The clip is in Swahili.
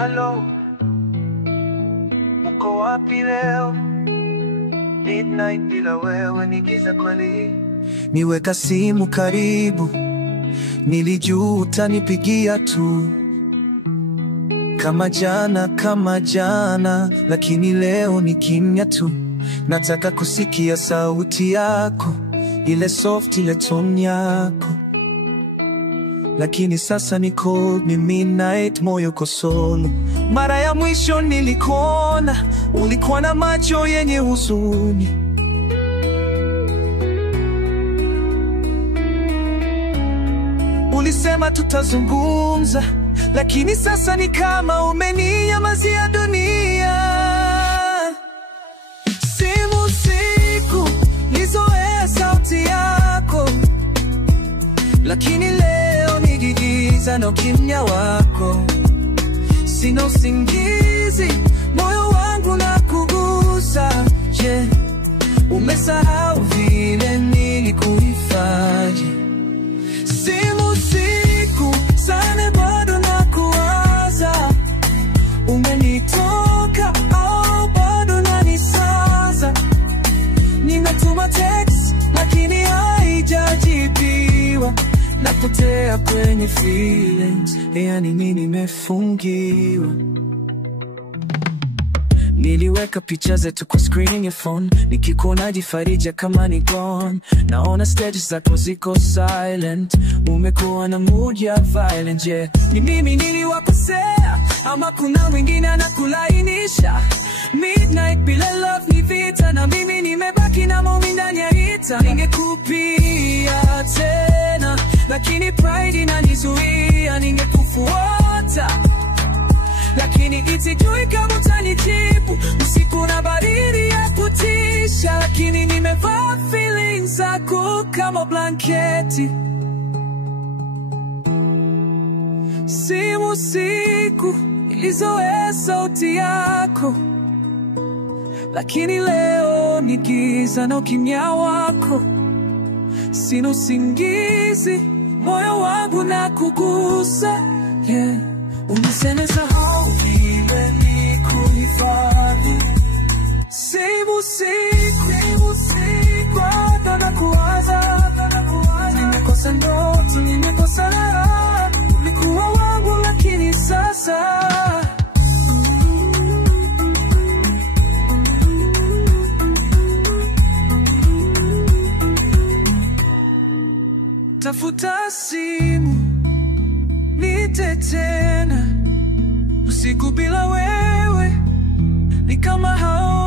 Hello, uko wapi leo? Midnight bila wewe ni giza kweli. Niweka simu karibu, nilijua utanipigia tu kama jana, lakini leo ni kimya tu. Nataka kusikia sauti yako, ile soft, ile tone yako. Lakini sasa ni cold, ni midnight, moyo uko solo. Mara ya mwisho nilikuona, ulikuwa na macho yenye huzuni. Ulisema tutazungumza, lakini sasa ni kama umeninyamazia dunia. Simu usiku, nizoea sauti yako, lakini leo ni giza na ukimya wako. Sina usingizi, moyo wangu na kugusa. Je, umesahau vile nilikuhifadhi? Simu usiku, sana bado na kuwaza. Umenitoka au bado nanisaza? Ninatuma text lakini haijajibiwa. Napotea kwenye feelings, yani mimi nimefungiwa. Niliweka picha zetu kwa screen ya phone, nikikuona najifarija kama ni gone. Naona status zako ziko silent, umekuwa na mood ya violent. Je, ni mimi niliwakosea ama kuna mwingine anakulainisha? Midnight bila love ni vita, na mimi nimebaki na maumivu ndani ya hita. Ningekupia tena, lakini pride inanizuia. Ningekufuata, lakini sijui kama utanijibu. Usiku na baridi ya kutisha, lakini nimevaa feelings zako kama blanketi. Simu usiku, nilizoea sauti yako, lakini leo ni giza na ukimya wako. Sina usingizi, moyo wangu na kugusa. Yeah. Umesahau vile nilikuhifadhi. Simu usiku, hata nakuwaza. Nimekosa ndoto, nimekosa raha. Ulikuwa wangu lakini sasa tafuta simu, nite tena. Usiku bila wewe ni kama hao